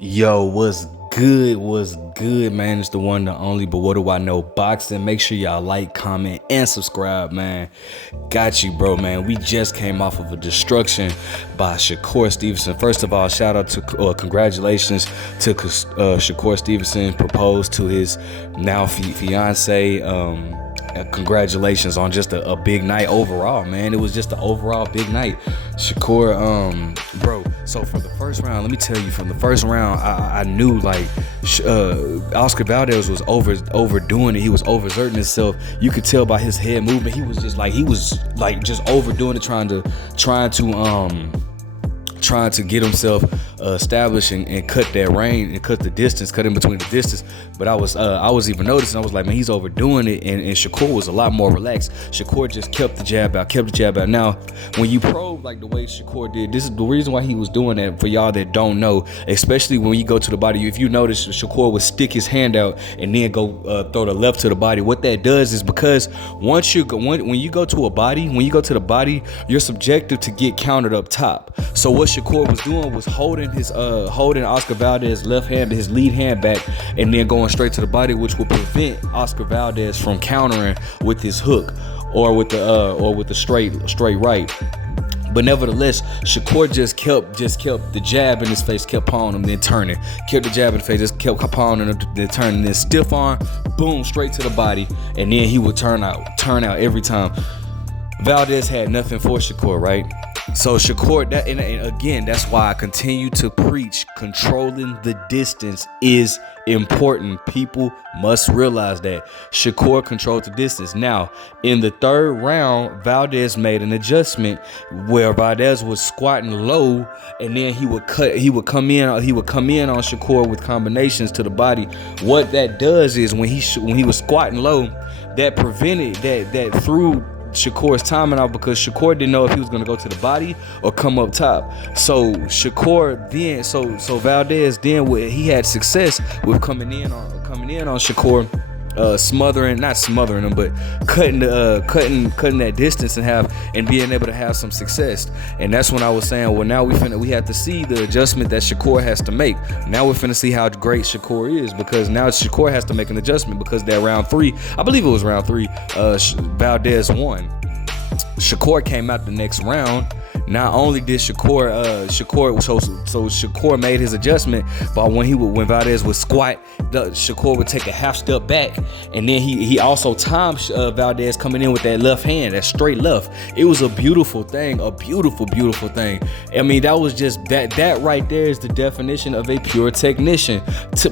Yo, what's good? What's good, man? It's the one, the only, but what do I know? Boxing. Make sure y'all like, comment, and subscribe, man. Got you, bro, man. We just came off of a destruction by Shakur Stevenson. First of all, shout out to, congratulations to Shakur Stevenson proposed to his now fiance. Congratulations on just a big night overall, man. It was just an overall big night. Shakur, bro, so for the first round, let me tell you, from the first round, I knew like Oscar Valdez was overdoing it. He was overexerting himself. You could tell by his head movement. He was just overdoing it, trying to get himself established and cut that range and cut the distance, cut in between the distance. But I was even noticing, I was like, man, he's overdoing it, and Shakur was a lot more relaxed. Shakur just kept the jab out. Now, when you probe like the way Shakur did, this is the reason why he was doing that, for y'all that don't know, especially when you go to the body. If you notice, Shakur would stick his hand out and then go throw the left to the body. What that does is, because when you go to the body, you're subjective to get countered up top. So what Shakur was doing was holding Oscar Valdez's left hand, his lead hand back, and then going straight to the body, which would prevent Oscar Valdez from countering with his hook or with the straight right. But nevertheless, Shakur just kept the jab in his face, kept pounding him, then turning. Kept the jab in the face, just kept pounding him, then turning. Then stiff arm, boom, straight to the body, and then he would turn out every time. Valdez had nothing for Shakur, right? So Shakur, and again, that's why I continue to preach controlling the distance is important. People must realize that Shakur controlled the distance. Now, in the third round, Valdez made an adjustment where Valdez was squatting low, and then he would come in on Shakur with combinations to the body. What that does is, when he was squatting low, that prevented that threw Shakur's timing out, because Shakur didn't know if he was going to go to the body or come up top. So Shakur then, so Valdez then, he had success with coming in on Shakur, not smothering him, but cutting that distance and being able to have some success. And that's when I was saying, well, now we have to see the adjustment that Shakur has to make. Now we're finna see how great Shakur is, because now Shakur has to make an adjustment, because that round 3, I believe it was round 3, Valdez won. Shakur came out the next round. Not only did Shakur made his adjustment, but when Valdez would squat, Shakur would take a half step back, and then he also timed Valdez coming in with that left hand, that straight left. It was a beautiful thing, a beautiful thing. I mean, that was just that right there is the definition of a pure technician.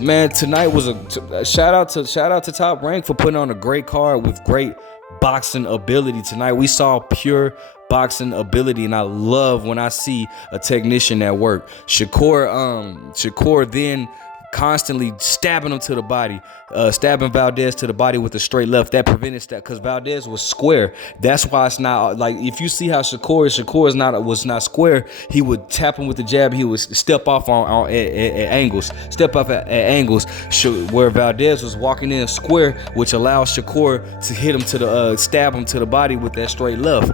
Man, tonight was a shout out to Top Rank for putting on a great card with great boxing ability. Tonight we saw pure boxing ability, and I love when I see a technician at work. Shakur then constantly stabbing him to the body, stabbing Valdez to the body with a straight left. That prevented that, because Valdez was square. That's why it's not like, if you see how Shakur was not square, he would tap him with the jab. He would step off at angles, where Valdez was walking in square, which allows Shakur to hit him stab him to the body with that straight left.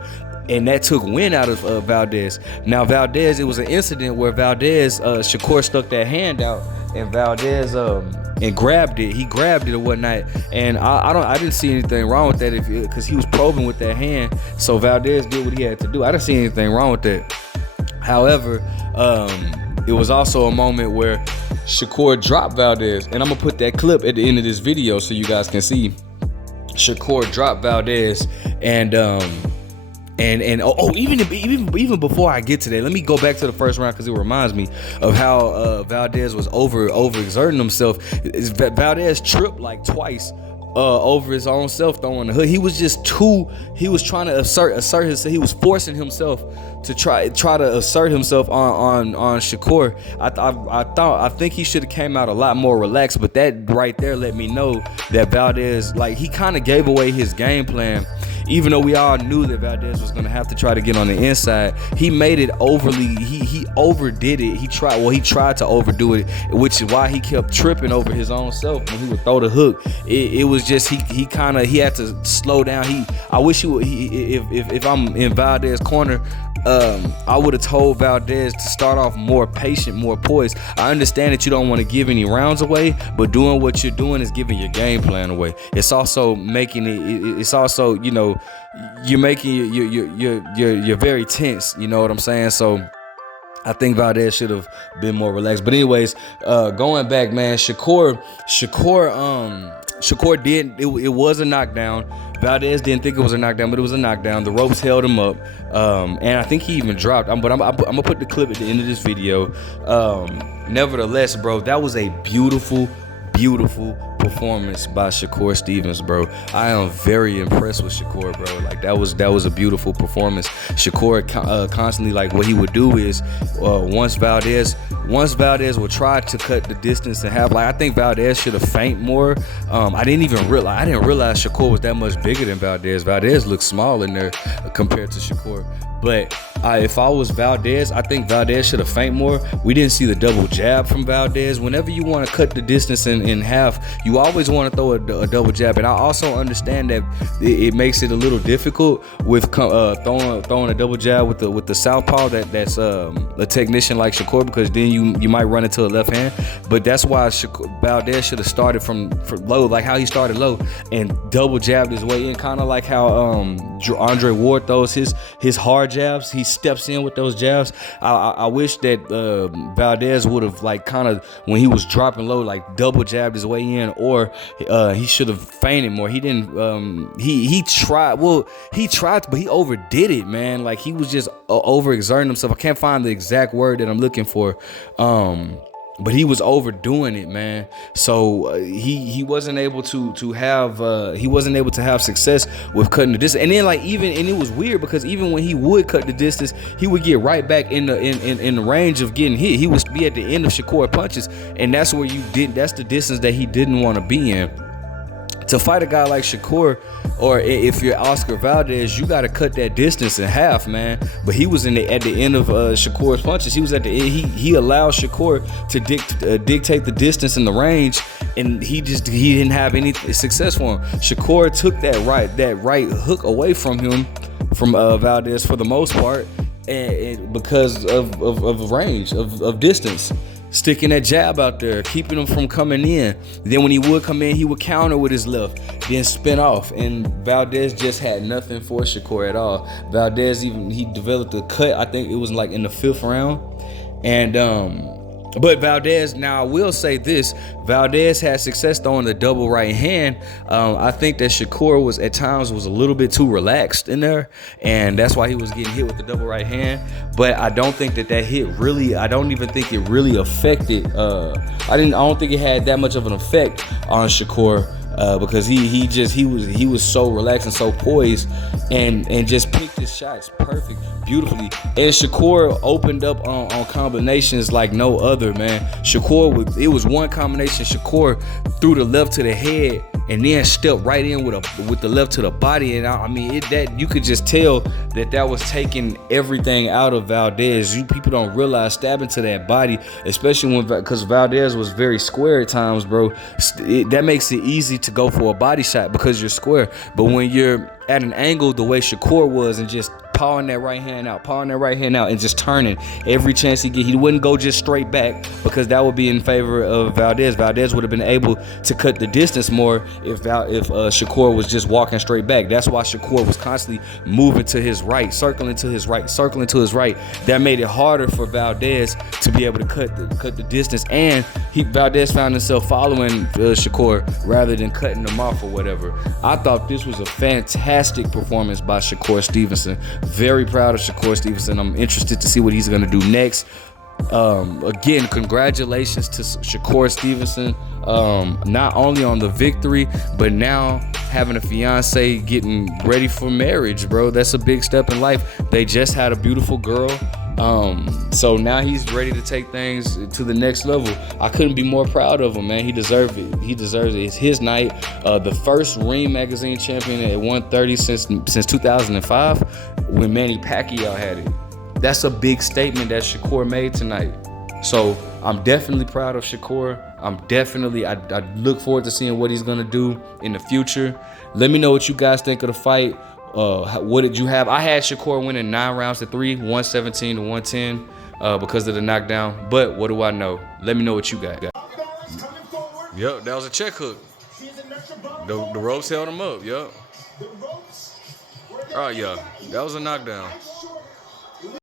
And that took wind out of Valdez. Now Valdez, it was an incident where Shakur stuck that hand out, and Valdez and grabbed it. He grabbed it or whatnot, and I didn't see anything wrong with that, because he was probing with that hand. So Valdez did what he had to do. I didn't see anything wrong with that. However, it was also a moment where Shakur dropped Valdez, and I'm gonna put that clip at the end of this video so you guys can see. Shakur dropped Valdez, and even before I get to that, let me go back to the first round, because it reminds me of how Valdez was overexerting himself. Valdez tripped like twice over his own self throwing the hook. He was trying to assert himself. He was forcing himself to try to assert himself on Shakur. I think he should have came out a lot more relaxed, but that right there let me know that Valdez, like, he kind of gave away his game plan. Even though we all knew that Valdez was going to have to try to get on the inside, he made it overly, he overdid it. He tried to overdo it, which is why he kept tripping over his own self when he would throw the hook. It was just, he had to slow down. I wish if I'm in Valdez's corner, I would have told Valdez to start off more patient, more poised. I understand that you don't want to give any rounds away, but doing what you're doing is giving your game plan away. It's also making it. It's also, you know, you're making you're very tense. You know what I'm saying? So I think Valdez should have been more relaxed. But anyways, going back, man, Shakur did. It was a knockdown. Valdez didn't think it was a knockdown, but it was a knockdown. The ropes held him up, and I think he even dropped. But I'm gonna put the clip at the end of this video. Nevertheless, bro, that was a beautiful performance by Shakur Stevens, bro. I am very impressed with Shakur, bro. Like that was a beautiful performance. Shakur constantly, like, what he would do is once Valdez would try to cut the distance in half. Like, I think Valdez should have feigned more. I didn't realize Shakur was that much bigger than Valdez. Valdez looked small in there compared to Shakur. But if I was Valdez, I think Valdez should have feigned more. We didn't see the double jab from Valdez. Whenever you want to cut the distance in half, you always want to throw a double jab. And I also understand that it makes it a little difficult with throwing a double jab with the southpaw. That's a technician like Shakur, because then you might run into a left hand. But that's why Valdez should have started from low, like how he started low, and double jabbed his way in, kind of like how Andre Ward throws his hard jabs. He steps in with those jabs. I wish that Valdez would have, like, kind of, when he was dropping low, like double jabbed his way in, or he should have feinted more. He didn't. He tried. Well, he tried, but he overdid it, man. Like, he was just overexerting himself. I can't find the exact word that I'm looking for. But he was overdoing it, man. So he wasn't able to have success with cutting the distance. And then, like, it was weird, because even when he would cut the distance, he would get right back in the range of getting hit. He would be at the end of Shakur punches, and that's the distance that he didn't want to be in. To fight a guy like Shakur, or if you're Oscar Valdez, you got to cut that distance in half, man. But he was at the end of Shakur's punches. He was at the end. He allowed Shakur to dictate the distance and the range, and he didn't have any success for him. Shakur took that right hook away from him, from Valdez, for the most part, and because of range, of distance. Sticking that jab out there, keeping him from coming in. Then when he would come in, he would counter with his left, then spin off. And Valdez just had nothing for Shakur at all. Valdez he developed a cut, I think it was like in the 5th round. And but Valdez, now I will say this, Valdez had success throwing the double right hand. I think that Shakur was at times a little bit too relaxed in there, and that's why he was getting hit with the double right hand. But I don't think that hit really, I don't even think it really affected, I don't think it had that much of an effect on Shakur. Because he was so relaxed and so poised, and just picked his shots beautifully. And Shakur opened up on combinations like no other, man. It was one combination. Shakur threw the left to the head and then stepped right in with the left to the body. And I mean, that you could just tell that was taking everything out of Valdez. People don't realize stabbing to that body, especially because Valdez was very square at times, bro. That makes it easy to go for a body shot because you're square. But when you're at an angle the way Shakur was, and just pawing that right hand out, and just turning every chance he get, he wouldn't go just straight back, because that would be in favor of Valdez. Valdez would have been able to cut the distance more if Shakur was just walking straight back. That's why Shakur was constantly moving to his right, circling to his right. That made it harder for Valdez to be able to cut the distance, and Valdez found himself following Shakur rather than cutting him off or whatever. I thought this was a fantastic performance by Shakur Stevenson. Very proud of Shakur Stevenson. I'm interested to see what he's going to do next. Again, congratulations to Shakur Stevenson, not only on the victory, but now having a fiance, getting ready for marriage, bro. That's a big step in life. They just had a beautiful girl. So now he's ready to take things to the next level. I couldn't be more proud of him, man. He deserved it. It's his night. The first Ring Magazine champion at 130 since 2005, when Manny Pacquiao had it. That's a big statement that Shakur made tonight. So I'm definitely proud of Shakur. I look forward to seeing what he's gonna do in the future. Let me know what you guys think of the fight. What did you have? I had Shakur winning 9 rounds to 3, 117 to 110 because of the knockdown. But what do I know? Let me know what you got. Yep, that was a check hook. The ropes held him up. Yep. Oh yeah, that was a knockdown.